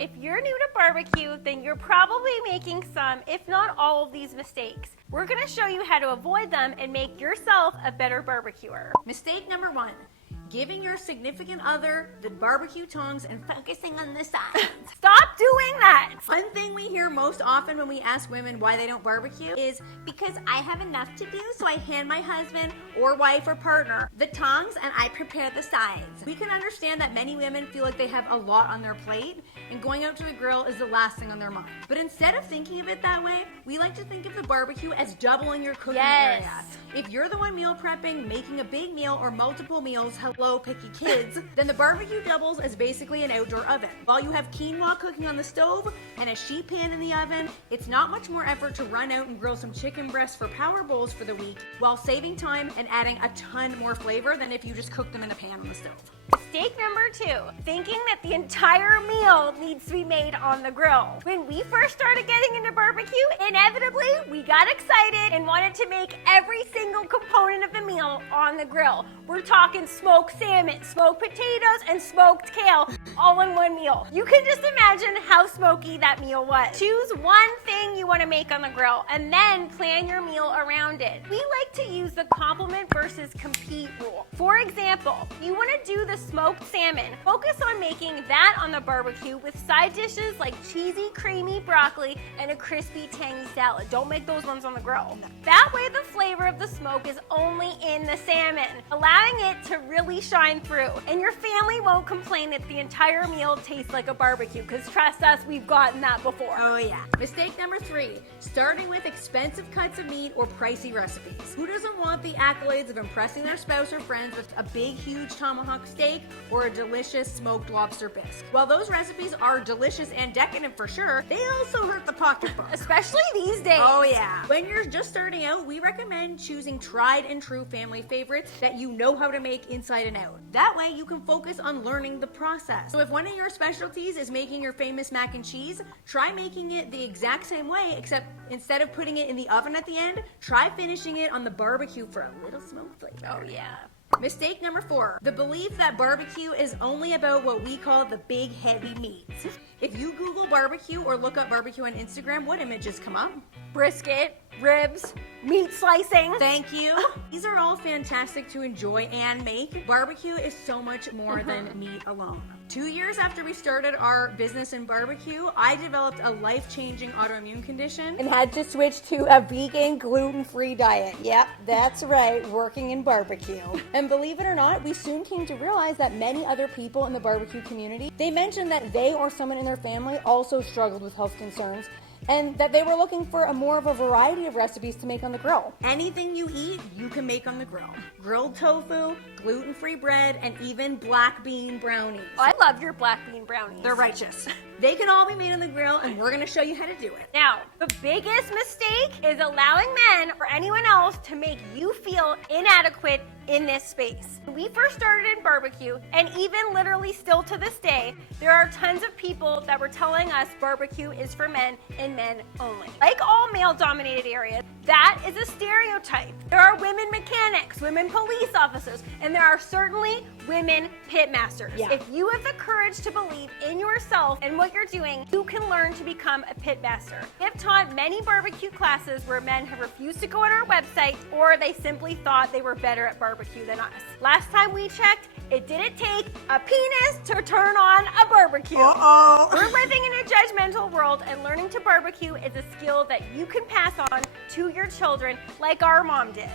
If you're new to barbecue, then you're probably making some, if not all of these mistakes. We're going to show you how to avoid them and make yourself a better barbecuer. Mistake number 1, giving your significant other the barbecue tongs and focusing on the sides. Stop doing that! One thing we hear most often when we ask women why they don't barbecue is because I have enough to do, so I hand my husband or wife or partner the tongs and I prepare the sides. We can understand that many women feel like they have a lot on their plate and going out to the grill is the last thing on their mind. But instead of thinking of it that way, we like to think of the barbecue as doubling your cooking area. If you're the one meal prepping, making a big meal or multiple meals, hello picky kids, then the barbecue doubles as basically an outdoor oven. While you have quinoa cooking on the stove and a sheet pan in the oven, it's not much more effort to run out and grill some chicken breasts for power bowls for the week while saving time and adding a ton more flavor than if you just cook them in a pan on the stove. Mistake number 2, thinking that the entire meal needs to be made on the grill. When we first started getting into barbecue, inevitably we got excited and wanted to make every single component of the meal on the grill. We're talking smoked salmon, smoked potatoes, and smoked kale all in one meal. You can just imagine how smoky that meal was. Choose one thing you want to make on the grill and then plan your meal around it. We like to use the complement versus compete rule. For example, you want to do the smoked salmon. Focus on making that on the barbecue with side dishes like cheesy, creamy broccoli and a crispy, tangy salad. Don't make those ones on the grill. That way the flavor of the smoke is only in the salmon, allowing it to really shine through. And your family won't complain that the entire meal tastes like a barbecue, because trust us, we've gotten that before. Oh yeah. Mistake number 3, starting with expensive cuts of meat or pricey recipes. Who doesn't want the accolades of impressing their spouse or friends with a big, huge tomahawk steak or a delicious smoked lobster bisque? While those recipes are delicious and decadent for sure, they also hurt the pocketbook. Especially these days. Oh yeah. When you're just starting out, we recommend choosing tried and true family favorites that you know how to make inside and out. That way you can focus on learning the process. So if one of your specialties is making your famous mac and cheese, try making it the exact same way, except instead of putting it in the oven at the end, try finishing it on the barbecue for a little smoke flavor. Oh yeah. Mistake number 4, the belief that barbecue is only about what we call the big heavy meats. If you Google barbecue or look up barbecue on Instagram, what images come up? Brisket, ribs, meat slicing. Thank you. These are all fantastic to enjoy and make. Barbecue is so much more than meat alone. 2 years after we started our business in barbecue, I developed a life-changing autoimmune condition and had to switch to a vegan, gluten-free diet. Yep, that's right, working in barbecue. And believe it or not, we soon came to realize that many other people in the barbecue community, they mentioned that they or someone in their family also struggled with health concerns, and that they were looking for a more of a variety of recipes to make on the grill. Anything you eat, you can make on the grill. Grilled tofu, gluten-free bread, and even black bean brownies. Oh, I love your black bean brownies. They're righteous. They can all be made on the grill, and we're going to show you how to do it. Now, the biggest mistake is allowing men or anyone else to make you feel inadequate in this space. When we first started in barbecue, and even literally still to this day, there are tons of people that were telling us barbecue is for men and men only. Like all male-dominated areas, that is a stereotype. There are women mechanics, women police officers, and there are certainly women pitmasters. Yeah. If you have the courage to believe in yourself and what you're doing, you can learn to become a pitmaster. We have taught many barbecue classes where men have refused to go on our website, or they simply thought they were better at barbecue than us. Last time we checked, it didn't take a penis to turn on a barbecue. We're living in a judgmental world, and learning to barbecue is a skill that you can pass on to your children like our mom did.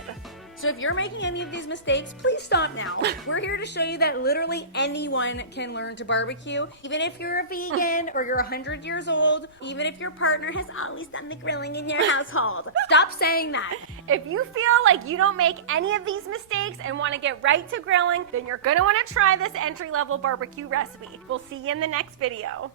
So if you're making any of these mistakes, please stop now. We're here to show you that literally anyone can learn to barbecue. Even if you're a vegan or you're 100 years old, even if your partner has always done the grilling in your household. Stop saying that. If you feel like you don't make any of these mistakes and want to get right to grilling, then you're going to want to try this entry-level barbecue recipe. We'll see you in the next video.